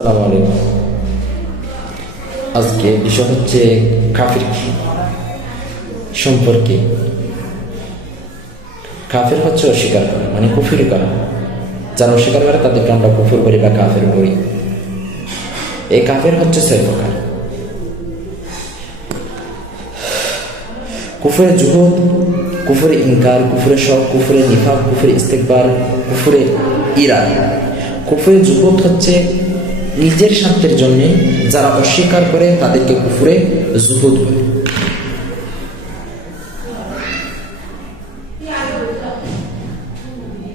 আসসালামু আলাইকুম। আজকে বিষয় হচ্ছে কাফির সম্পর্কে। কাফির হচ্ছে অস্বীকার করা, মানে কুফরি করা। যারা অস্বীকার করে তাদেরকে আমরা কুফর করি বা কাফির করি। এই কাফির হচ্ছে 6 প্রকার। কুফরে জুহুদ, কুফরে ইনকার, কুফরে শক, কুফরে নিফাক, কুফরে ইস্তেকবার, কুফরে ইরাদা। কুফরে জুহুদ হচ্ছে নিজের স্বার্থের জন্য যারা অস্বীকার করে তাদেরকে কুফরে জুহুদ বলে।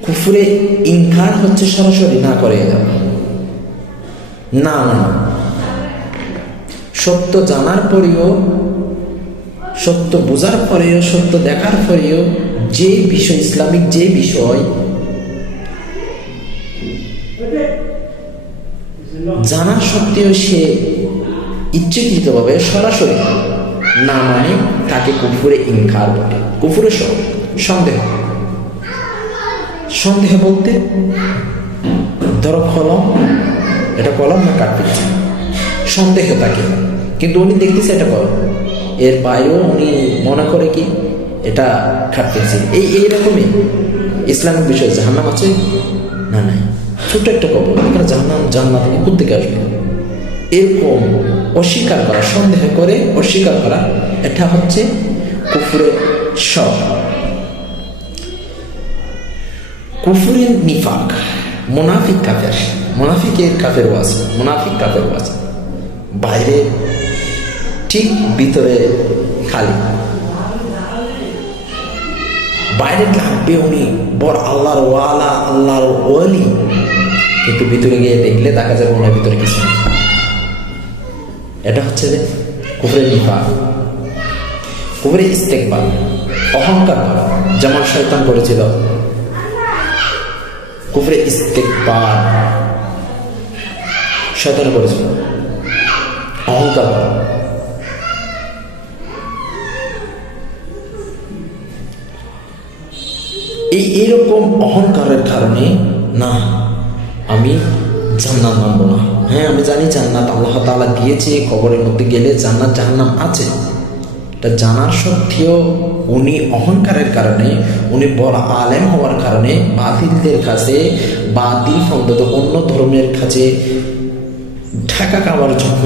কুফরে ইনকার হচ্ছে সরাসরি না করে দেওয়া, না মানা। সত্য জানার পরেও, সত্য বোঝার পরেও, সত্য দেখার পরেও যে বিষয়, ইসলামিক যে বিষয় জানার সত্ত্বেও সে ইচ্ছাকৃতভাবে সরাসরি না মানে তাকে কুফরে ইনকার বলে। কুফরে সন্দেহ। সন্দেহ বলতে ধরো কলম, এটা কলম না কাটপিচ্ছে, সন্দেহ তাকে, কিন্তু উনি দেখতেছে এটা কলম, এর বাইরেও উনি মনে করে কি এটা কাটপিচ্ছে। এইরকমই ইসলামিক বিষয়। জাহান্নাম আছে না নাই, ছোট্ট একটা কবর, এখানে জাহান্নাম জান্নাত থেকে কোত্থেকে আসবে, এরকম অস্বীকার করা, সন্দেহ করে অস্বীকার করা, এটা হচ্ছে কুফরে শক। কুফরে নিফাক, মুনাফিক কাফের। মুনাফিকের কাফের আছে, মুনাফিক কাফের আছে, বাইরে ঠিক ভিতরে খালি। বাইরে লাগবে উনি বড় আল্লাহর ওয়ালা, আল্লাহর ওয়ালি, কিন্তু ভিতরে গিয়ে দেখলে দেখা যাবে ওনার ভিতরে কিছু নেই। এটা হচ্ছে যে কুফরে নিফাক। কুফরে ইস্তেকবার, অহংকার করা, যেমন শয়তান করেছিল। কুফরে ইস্তেকবার শয়তান করেছিল, অহংকার করা। এইরকম অহংকারের কারণে না আমি জান্নাত মানব না। হ্যাঁ, আমি জানি জান্নাত আল্লাহ তাআলা দিয়েছে, কবরের মধ্যে গেলে জান্নাত জাহান্নাম আছে, এটা জানার সত্ত্বেও উনি অহংকারের কারণে, উনি বড় আলেম হওয়ার কারণে বাতিলদের কাছে, বাতিল অন্তত অন্য ধর্মের কাছে ঢাকা খাওয়ার জন্য,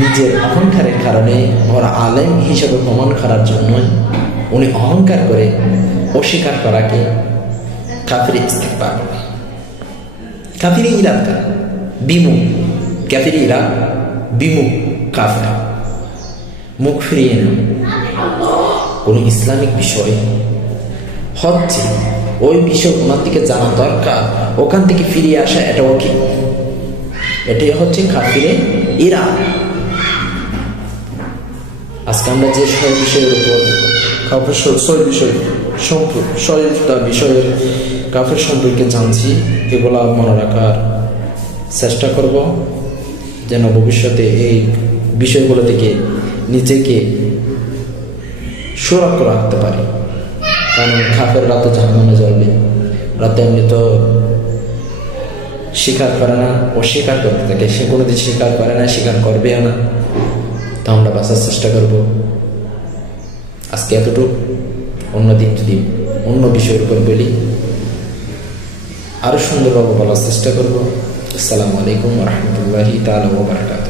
নিজের অহংকারের কারণে বড় আলেম হিসেবে প্রমাণ করার জন্য উনি অহংকার করে অস্বীকার করাকে কাফিরে ইস্তেকবার বলে। কাফিরে ইরাদ বিমুখ, কাফিরে ইরাদ বিমুখ কাফের, মুখ ফিরিয়ে না। কোন ইসলামিক বিষয় হচ্ছে ওই বিষয় ওনার দিকে জানা দরকার, ওখান থেকে ফিরিয়ে আসা, এটাও কি, এটাই হচ্ছে কাফিরে ইরাদ। আজকে আমরা যে 6 বিষয়ের উপর কাফের 6 বিষয় সম্পর্কে, 6টা বিষয়ের কাফের সম্পর্কে জানছি, এগুলা মনে রাখার চেষ্টা করব, যেন ভবিষ্যতে এই বিষয়গুলো থেকে নিজেকে সুরক্ষা রাখতে পারি। কারণ কাফেররা তো জাহান্নামে জ্বলবে, রাতে এমনি তো স্বীকার করে না, অস্বীকার করতে থাকে। সে কোনোদিন স্বীকার করে না, স্বীকার করবেও না। তো আমরা বাঁচার চেষ্টা করব। আজকে এতটুকু, অন্যদিন যদি অন্য বিষয়ের উপর বলি আরো সুন্দরভাবে বলার চেষ্টা করব। আসসালামু আলাইকুম ওয়া রাহমাতুল্লাহি তাআলা ওয়া বারাকাতুহু।